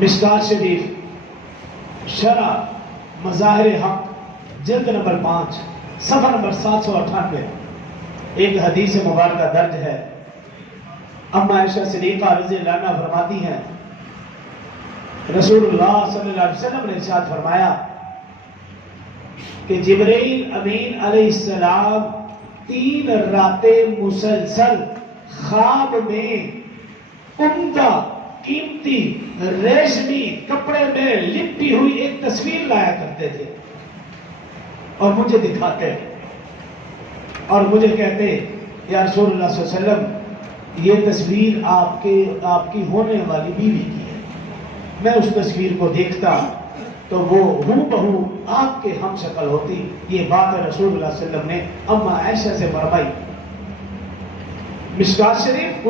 مشکات شریف شرح مظاہر حق جلد نمبر 5 صفحہ نمبر 798 ایک حدیث مبارکہ درج ہے۔ اما عائشہ صدیقہ رضی اللہ عنہا فرماتی ہیں رسول اللہ صلی اللہ علیہ وسلم نے ارشاد فرمایا کہ جبرائیل امین علیہ السلام 3 راتیں مسلسل خواب میں عمدہ قیمتی ریشمی کپڑے میں لپٹی ہوئی ایک تصویر لایا کرتے تھے اور مجھے دکھاتے اور مجھے کہتے یا رسول اللہ صلی اللہ علیہ وسلم یہ تصویر آپ کی ہونے والی بیوی کی ہے۔ میں اس تصویر کو دیکھتا تو وہ ہو بہو آپ کے ہم شکل ہوتی۔ یہ بات رسول اللہ صلی اللہ علیہ وسلم نے اما عائشہ سے فرمائی۔ مشکات شریف